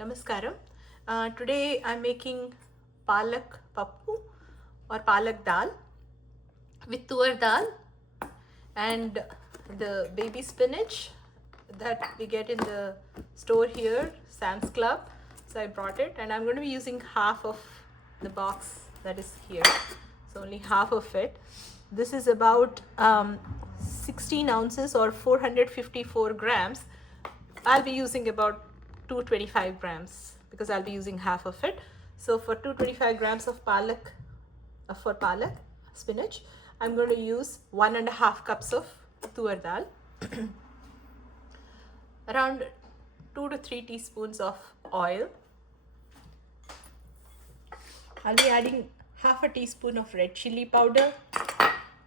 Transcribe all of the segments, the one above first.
Namaskaram. Today I'm making palak pappu or palak dal with tuar dal and the baby spinach that we get in the store here, Sam's Club. So I brought it and I'm going to be using half of the box that is here. So only half of it. This is about 16 ounces or 454 grams. I'll be using about 225 grams because I'll be using half of it. So for 225 grams of palak, for palak spinach, I'm going to use 1.5 cups of tuar dal, around 2 to 3 teaspoons of oil. I'll be adding half a teaspoon of red chili powder,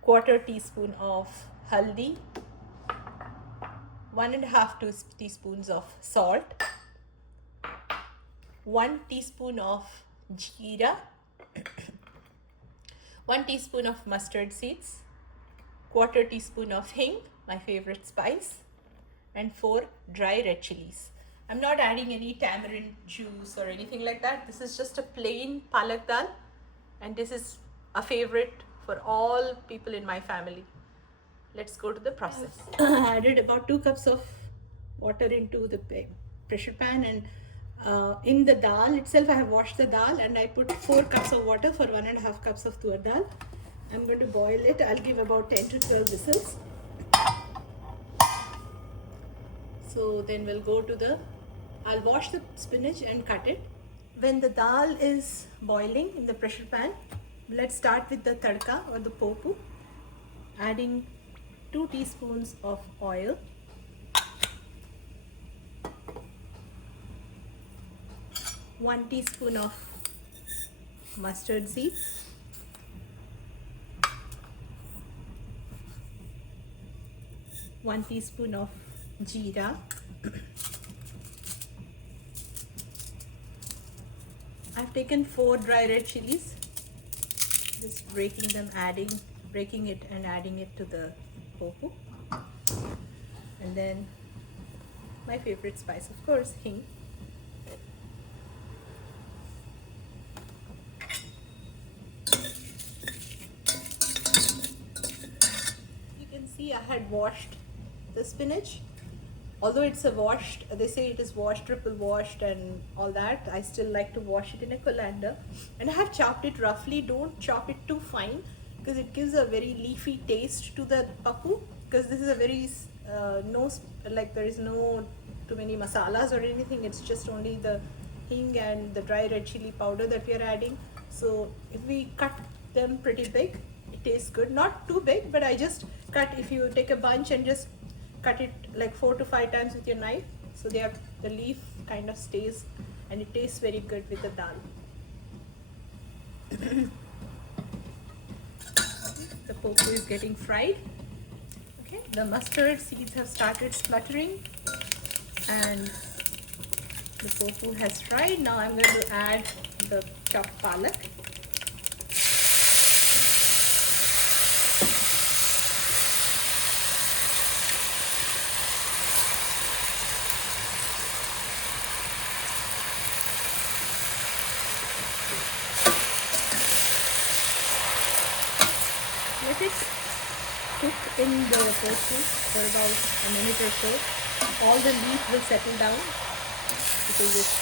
quarter teaspoon of haldi, 1.5 teaspoons of salt, 1 teaspoon of jeera, 1 teaspoon of mustard seeds, quarter teaspoon of hing, my favorite spice, and 4 dry red chilies. I'm not adding any tamarind juice or anything like that. This is just a plain palak dal, and this is a favorite for all people in my family. Let's go to the process. I added about 2 cups of water into the pressure pan, and in the dal itself I have washed the dal and I put 4 cups of water for 1.5 cups of tuar dal. I'm going to boil it. I'll give about 10 to 12 whistles. So then we'll go to I'll wash the spinach and cut it. When the dal is boiling in the pressure pan, let's start with the tadka or the popu, adding 2 teaspoons of oil, 1 teaspoon of mustard seeds, 1 teaspoon of jeera, I've taken 4 dry red chilies, just breaking it and adding it to the popu, and then my favorite spice, of course, hing. You can see I had washed the spinach. Although it's they say it is washed, triple washed and all that, I still like to wash it in a colander. And I have chopped it roughly. Don't chop it too fine because it gives a very leafy taste to the pappu, because this is a very, there is no too many masalas or anything. It's just only the hing and the dry red chili powder that we are adding. So if we cut them pretty big, it tastes good. Not too big, but I just cut, if you take a bunch and just cut it like 4 to 5 times with your knife, so the leaf kind of stays and it tastes very good with the dal. The popu is getting fried. Okay, the mustard seeds have started spluttering and the popu has fried. Now I'm going to add the chopped palak. Let it cook in the potu for about a minute or so. All the leaf will settle down because it's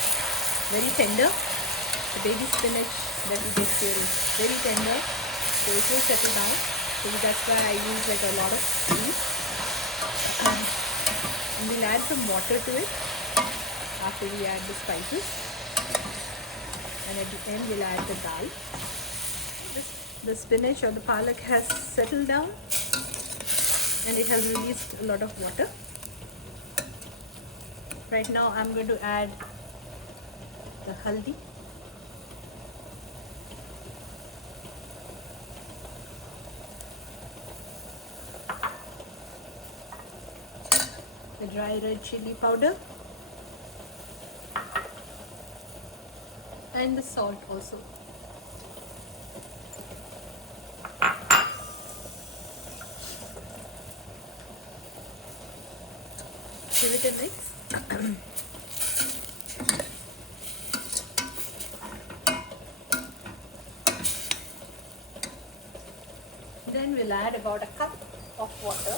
very tender. The baby spinach that we get here is very tender, so it will settle down. So that's why I use like a lot of leaf. And we'll add some water to it after we add the spices. And at the end we'll add the dal. The spinach or the palak has settled down and it has released a lot of water. Right now I'm going to add the haldi, the dry red chili powder, and the salt also. Give it a mix. we'll add about a cup of water.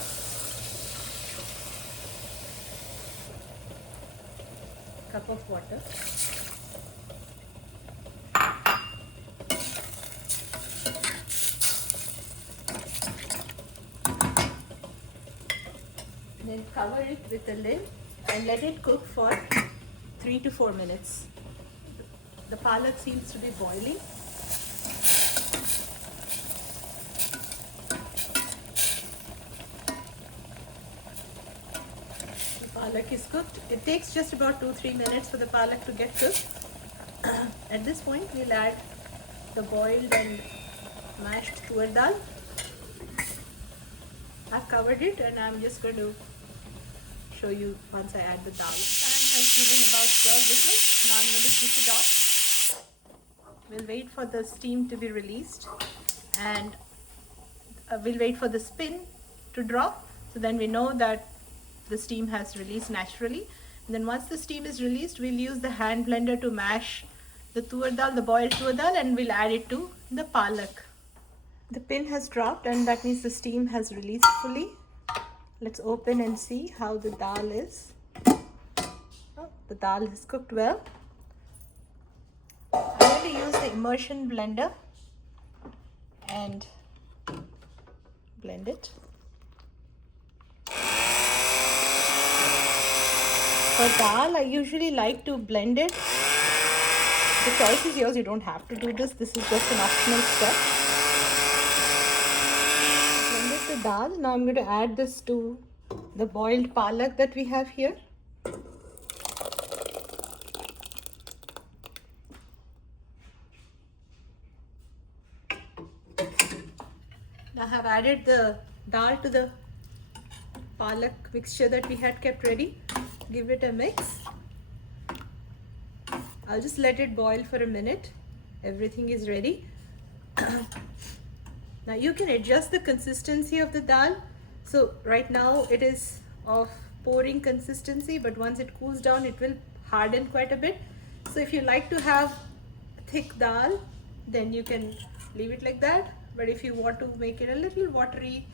Cup of water. Then cover it with a lid and let it cook for 3 to 4 minutes. The palak seems to be boiling. The palak is cooked. It takes just about 2-3 minutes for the palak to get cooked. At this point, we'll add the boiled and mashed tur dal. I've covered it and I'm just going to show you once I add the dal. Pan has given about 12 whistles. Now I'm going to switch it off. We'll wait for the steam to be released and we'll wait for the spin to drop. So then we know that the steam has released naturally. And then once the steam is released, we'll use the hand blender to mash the tur dal, the boiled tur dal, and we'll add it to the palak. The pin has dropped and that means the steam has released fully. Let's open and see how the dal is. Oh, the dal is cooked well. I'm going to use the immersion blender and blend it. For dal, I usually like to blend it. The choice is yours, you don't have to do this. This is just an optional step. Blended the dal. Now I'm going to add this to the boiled palak that we have here. Now I have added the dal to the palak mixture that we had kept ready. Give it a mix. I'll just let it boil for a minute. Everything is ready. Now you can adjust the consistency of the dal. So right now it is of pouring consistency, but once it cools down it will harden quite a bit. So if you like to have thick dal, then you can leave it like that. But if you want to make it a little watery,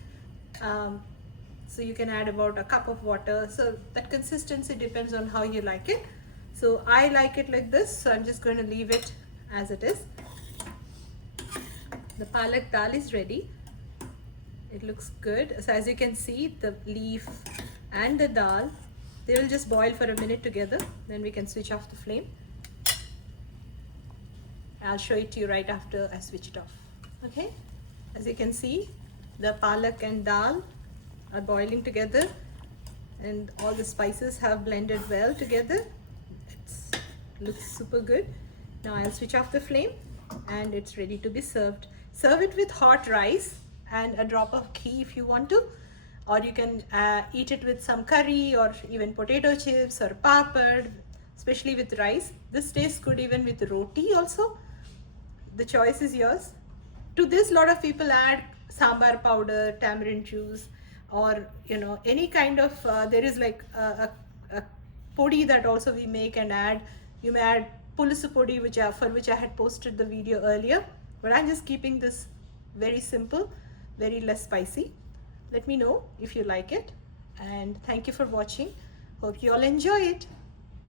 so you can add about a cup of water. So that consistency depends on how you like it. So I like it like this, so I'm just going to leave it as it is. The palak dal is ready. It looks good. So as you can see, the leaf and the dal, they will just boil for a minute together. Then we can switch off the flame. I'll show it to you right after I switch it off. Okay, as you can see, the palak and dal are boiling together and all the spices have blended well together. It looks super good. Now I'll switch off the flame and it's ready to be served. Serve it with hot rice and a drop of ghee if you want to, or you can eat it with some curry or even potato chips or papad, especially with rice. This tastes good even with roti also. The choice is yours. To this, lot of people add sambar powder, tamarind juice, or any kind of there is like a podi that also we make and add. You may add pulusu podi, for which I had posted the video earlier, but I'm just keeping this very simple, very less spicy. Let me know if you like it, and thank you for watching. Hope you all enjoy it.